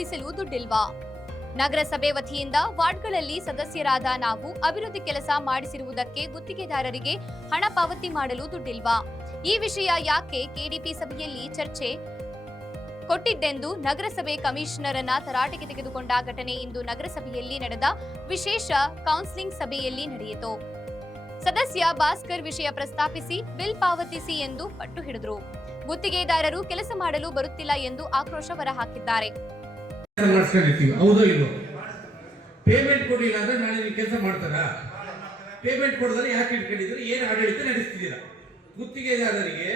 ಪಾವತಿಸಲು ದುಡ್ಡಿಲ್ವಾ? ನಗರಸಭೆ ವತಿಯಿಂದ ವಾರ್ಡ್ಗಳಲ್ಲಿ ಸದಸ್ಯರಾದ ನಾವು ಅಭಿವೃದ್ಧಿ ಕೆಲಸ ಮಾಡಿಸಿರುವುದಕ್ಕೆ ಗುತ್ತಿಗೆದಾರರಿಗೆ ಹಣ ಪಾವತಿ ಮಾಡಲು ದುಡ್ಡಿಲ್ವಾ? ಈ ವಿಷಯ ಯಾಕೆ ಕೆಡಿಪಿ ಸಭೆಯಲ್ಲಿ ಚರ್ಚೆ ಕೊಟ್ಟಿದ್ದೆಂದು ನಗರಸಭೆ ಕಮಿಷನರ್ ಅನ್ನ ತರಾಟೆಗೆ ತೆಗೆದುಕೊಂಡ ಘಟನೆ ಇಂದು ನಗರಸಭೆಯಲ್ಲಿ ನಡೆದ ವಿಶೇಷ ಕೌನ್ಸಿಲಿಂಗ್ ಸಭೆಯಲ್ಲಿ ನಡೆಯಿತು. ಸದಸ್ಯ ಭಾಸ್ಕರ್ ವಿಷಯ ಪ್ರಸ್ತಾಪಿಸಿ ಬಿಲ್ ಪಾವತಿಸಿ ಎಂದು ಪಟ್ಟು ಹಿಡಿದರು. ಗುತ್ತಿಗೆದಾರರು ಕೆಲಸ ಮಾಡಲು ಬರುತ್ತಿಲ್ಲ ಎಂದು ಆಕ್ರೋಶ ಹೊರಹಾಕಿದ್ದಾರೆ. ಪೇಮೆಂಟ್ ಕೊಡಲಿಲ್ಲ ಅಂದ್ರೆ ನಾಳೆ ನೀವು ಕೆಲಸ ಮಾಡ್ತಾರಾ? ಪೇಮೆಂಟ್ ಕೊಡದ್ರೆ ಯಾಕೆ ಇಟ್ಕೊಂಡಿದ್ರೆ ಏನು ಆಡಳಿತ ನಡೆಸ್ತಿದ್ದೀರಾ? ಗುತ್ತಿಗೆದಾರರಿಗೆ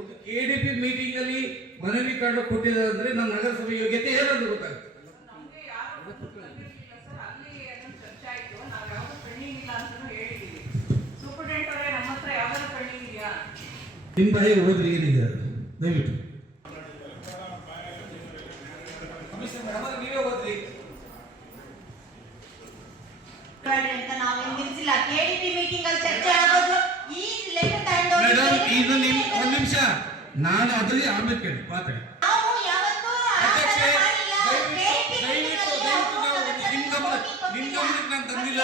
ಒಂದು ಕೆಡಿಪಿ ಮೀಟಿಂಗ್ ಅಲ್ಲಿ ಮನವಿ ಕಾರಣ ಕೊಟ್ಟಿದ್ದಾರೆ ಅಂದ್ರೆ ನಮ್ಮ ನಗರಸಭೆ ಯೋಗ್ಯತೆ ಏನಂತ ಗೊತ್ತಾಗುತ್ತೆ. ನಿಮ್ಮ ಬಾಯಿ ಹೋದ್ರೆ ಏನಿದೆ ದಯವಿಟ್ಟು ನೀವೇ ಓದ್ರಿ. ಒಂದು ನಿಮಿಷ ನಾನು ಅದರಲ್ಲಿ ಆಮೇಲೆ ಕೇಳಿ ಮಾತಾಡಿ. ನಿಮ್ ಗಮನಕ್ಕೆ ನಾನು ತಂದಿಲ್ಲ,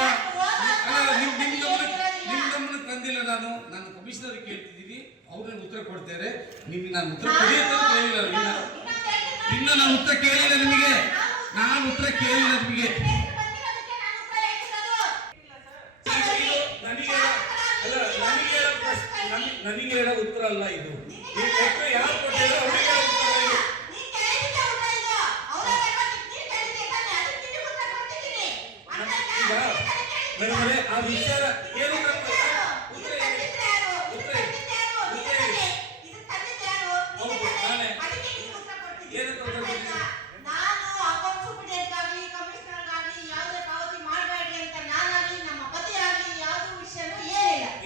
ನಿಮ್ ಗಮನಕ್ಕೆ ತಂದಿಲ್ಲ. ನಾನು ಕಮಿಷನರ್ ಕೇಳ್ತಿದ್ದೀನಿ, ಅವ್ರನ್ನ ಉತ್ತರ ಕೊಡ್ತಾರೆ. ನಿಮ್ಗೆ ನಾನು ಉತ್ತರ ಕೇಳಿಲ್ಲ. ಇನ್ನು ನಾನು ಉತ್ತರ ಕೇಳಿಲ್ಲ ನಿಮಗೆ. ನನಗೆ ಹೇಳೋ ಉತ್ತರ ಅಲ್ಲ ಇದು. ಯಾರು ಕೊಟ್ಟಿದ್ರೆ ಅವರಿಗೆ ಆ ವಿಚಾರ ಏನು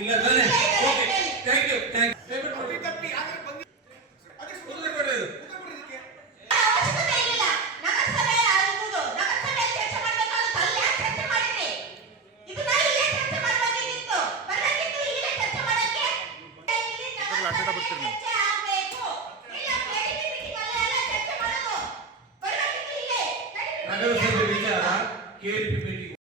ಇಲ್ಲ ತಾನೆ. Okay, thank you.